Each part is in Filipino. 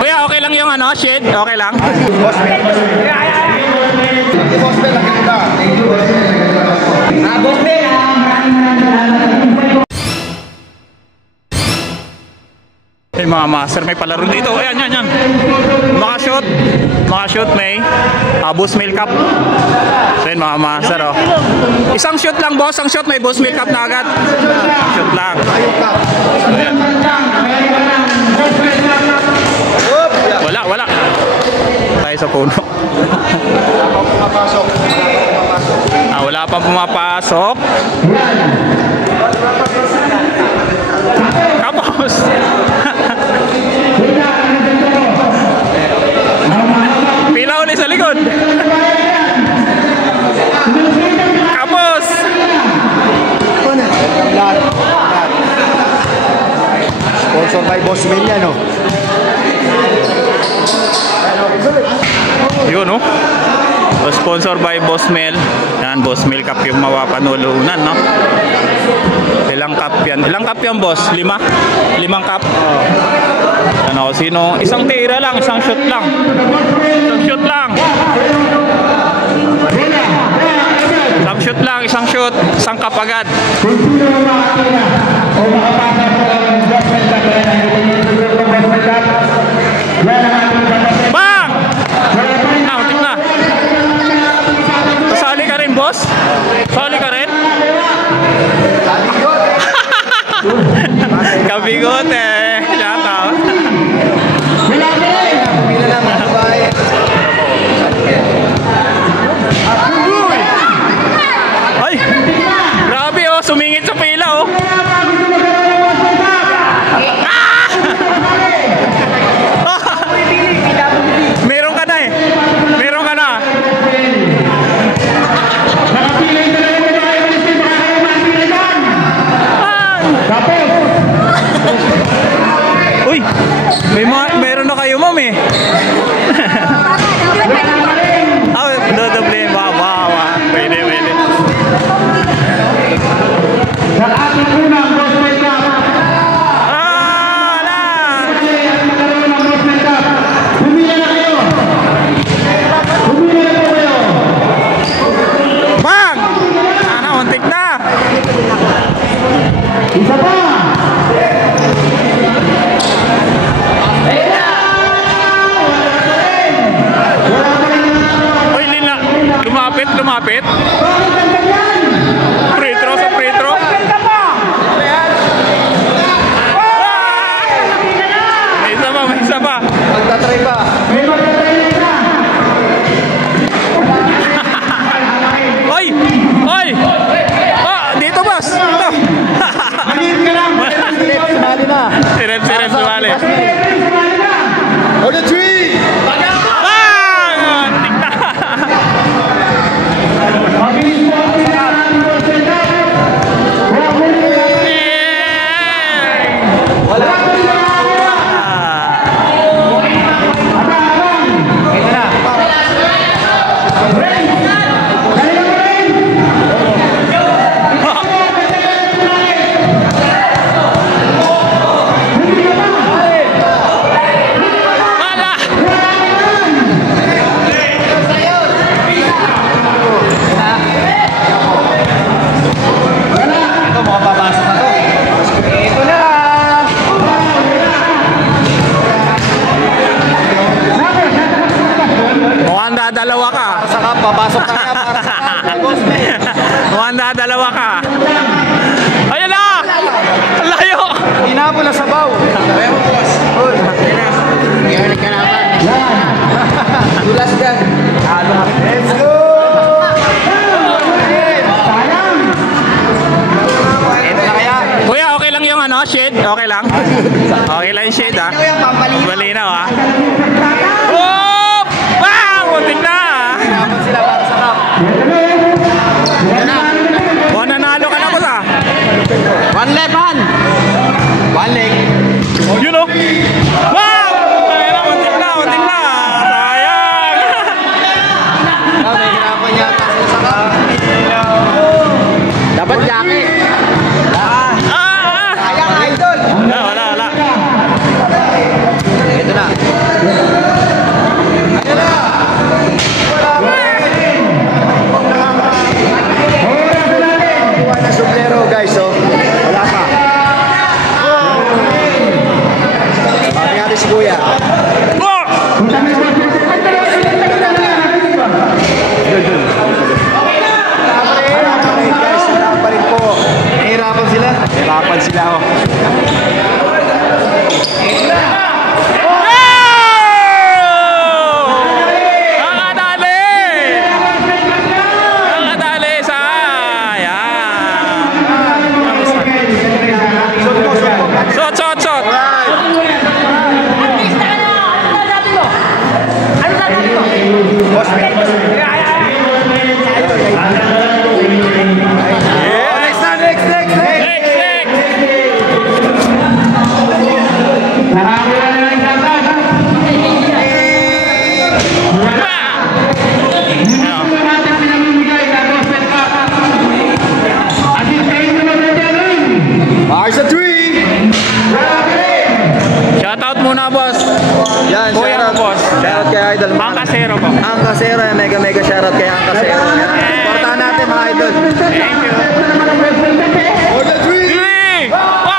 Kuya, okay lang yung ano, shade? Okay lang? Hey mga master, may palaro dito. Ayan, yan. Makashoot may Boost Meal Cup. So yun mga master, oh. Isang shoot lang boss, ang shoot may Boost Meal Cup na agad. Shoot lang. Wala. Tayo sa puno. Wala pang pumapasok. Kapos. Pila ulit sa likod. Kapos. Sponsor by Boss Mel yan, no? Yun, no? Sponsor by Boss Mel. Yan, Boss Mel Cup yung mapapanulunan, no? Ilang cup yan? Ilang cup yan, boss? 5? 5 cup? Ano, sino? Isang tira lang, isang shot lang. Isang shoot, isang cup agad. Bang! Nautik na. Kasali ka rin, boss? Kasali ka rin? Kabigot eh. Shoutout. Ay! Grabe oh, sumingit sa pila oh. Meron ka na eh. Meron ka na. Uy, meron na kayo, ma'am eh. Dodoble, bawa. Pwede. Sa ating unang Boss Mel Cup. Magkaroon ng Boss Mel Cup. Humila na kayo. Bang! Sana, untik na. Isa pa. Uy, Lila. Lumapit. Free throw. May isa pa. Magtatry pa. Oy! Dito boss! Dito! Maliit ka lang! Sumali na! Sirep, sumali! On the tree! Bang! Tignan! Mabilis po ang pinaan ng Boss Mel Cup! Wala! Dalawa ka. Saka papasok tayo para sa Boss Mel. Dalawa ka. Ayun na! Layo! Hinabo na sabaw. Iyanik ka na ba? Dulas dyan. Let's go! Kuya, okay lang yung ano, shade? Okay lang? Okay lang yung shade ha? Malinaw ha? Muntik na! Hirapan sila para sa cup. Nanalo ka na po sa? One leg. Yun o! Wow! Muntik na! Sayang! Hirapan niya kasi sa cup. Dapat jacket. Sayang, idol! Wala. lusot. Shoutout muna, boss. Yan, Kuya shoutout. mo, boss. Shoutout kay Idol. Ang kasero po. Ang kasero, mega shoutout kay Ang kasero. Supportahan natin mga idol. Thank you. For the three! Three! Wow!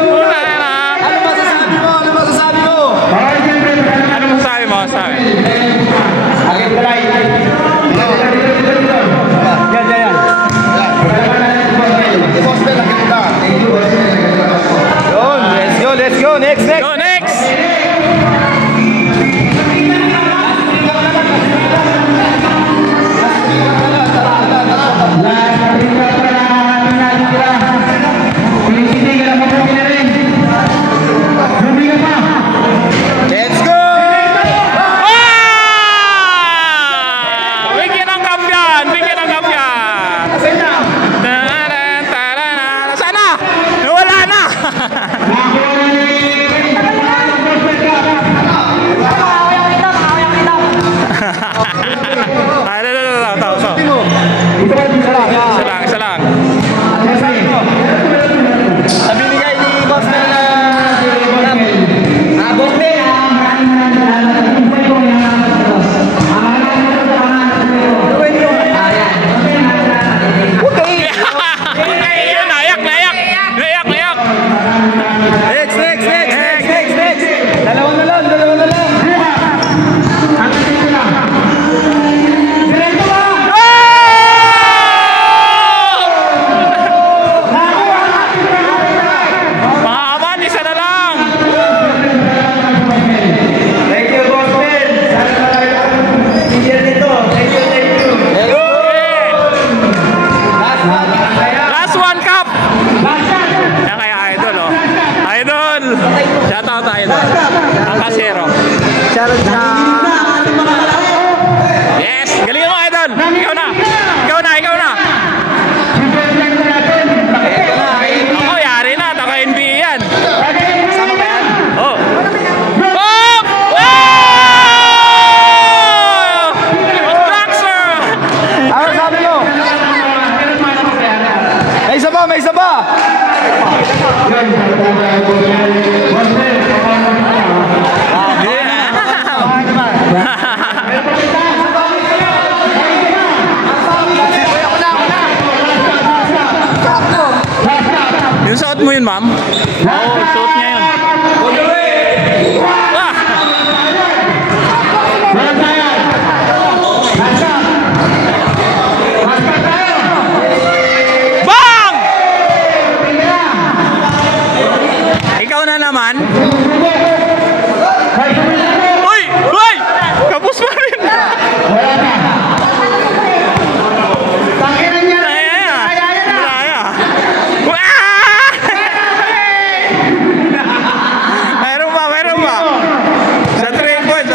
Wala na. Ano masasabi mo? Ano masasabi mo? Ano masasabi mo? Sabi. Let's go. Next. Go next! Let's go! Wow! Bigyan ng kampiyan! Bigyan ng kampiyan! Taran, taran. Sana! Nawala na! Ay, tao. Isa lang. Sabi nigay ni Boss na Boss Nayak. Next. Dalawa na lang. Mga aman, isa na lang. Thank you, Boss Ben. Thank you. Last one cup. Yan kaya Idol, oh. Idol. Shoutout Idol. Ang kasero. Shoutout sa Yes. Galingan mo, Idol. Ikaw na. Ako, yari na. Taka NBA yan. sama ba yan? Oh. Boom! Wow! Boxer! Ano sabi mo? May isa ba? Yung suot mo yun, ma'am? Oo, suot niya yun. Ah! Bang! Ikaw na naman. Uy! Kapos pa rin. Mayroon ba? Sa 3 points.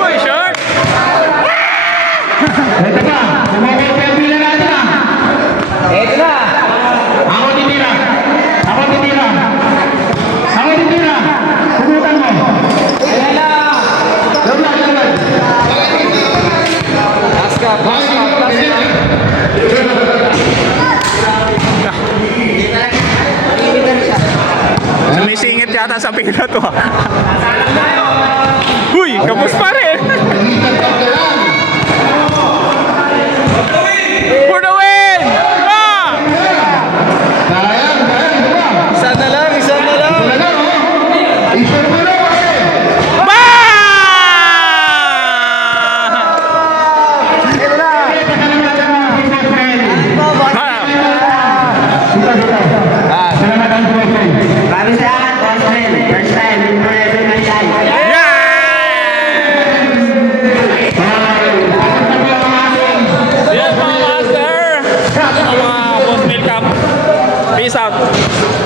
Uy, short! Ito pa, kumakain pa yung pila natin ah. Ito na. Ako titira. Pugutan mo. Ayan na. Laban. Last cup. Sumisingit yata sa pila to. Uy, kapos pa rin. For the win! Ah! Isa na lang. Talaga, oh. peace out.